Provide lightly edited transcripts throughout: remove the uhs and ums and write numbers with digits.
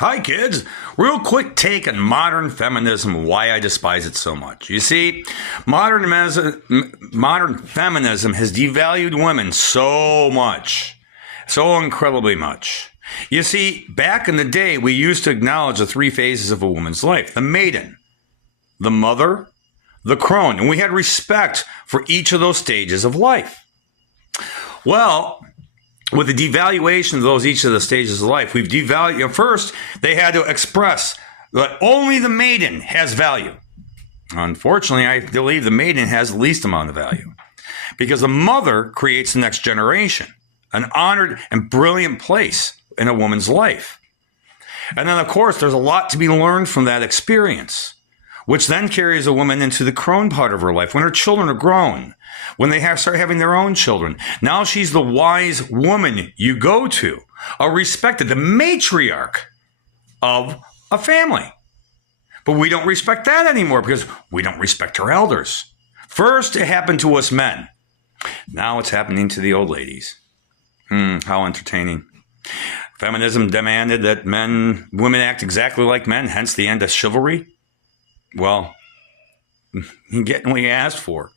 Hi, kids. Real quick take on modern feminism and why I despise it so much. You see, modern feminism has devalued women so much, so incredibly much. You see, back in the day, we used to acknowledge the three phases of a woman's life: the maiden, the mother, the crone, and we had respect for each of those stages of life. Well, with the devaluation of each of the stages of life, we've devalued. First, they had to express that only the maiden has value. Unfortunately, I believe the maiden has the least amount of value because the mother creates the next generation, an honored and brilliant place in a woman's life. And then, of course, there's a lot to be learned from that experience, which then carries a woman into the crone part of her life when her children are grown, when they start having their own children. Now she's the wise woman you go to, a respected, the matriarch of a family. But we don't respect that anymore because we don't respect our elders. First, it happened to us men. Now it's happening to the old ladies. How entertaining. Feminism demanded that women act exactly like men, hence the end of chivalry. Well, you get what you asked for,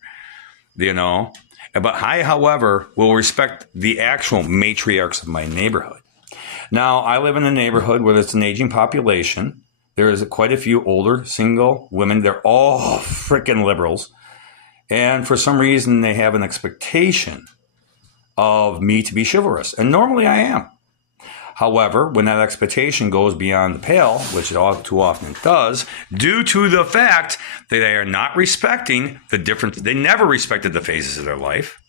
But I, however, will respect the actual matriarchs of my neighborhood. Now, I live in a neighborhood where there's an aging population. There is quite a few older single women. They're all freaking liberals. And for some reason, they have an expectation of me to be chivalrous. And normally I am. However, when that expectation goes beyond the pale, which it all too often does, due to the fact that they are not respecting the different, they never respected the phases of their life.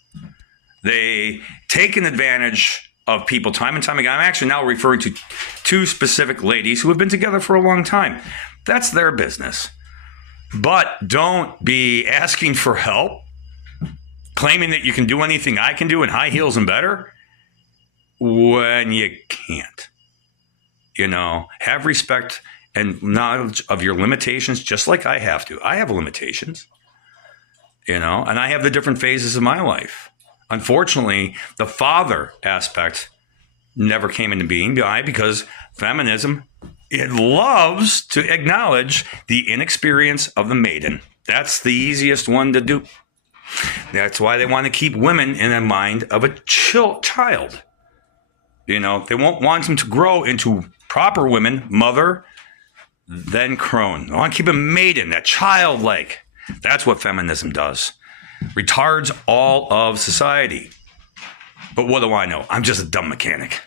They taken advantage of people time and time again. I'm actually now referring to two specific ladies who have been together for a long time. That's their business. But don't be asking for help, claiming that you can do anything I can do in high heels and better, when you can't. Have respect and knowledge of your limitations, just like I have to. I have limitations, and I have the different phases of my life. Unfortunately, the father aspect never came into being. Why? Because feminism, it loves to acknowledge the inexperience of the maiden. That's the easiest one to do. That's why they want to keep women in the mind of a child. They won't want them to grow into proper women, mother, then crone. They want to keep a maiden, that childlike. That's what feminism does. Retards all of society. But what do I know? I'm just a dumb mechanic.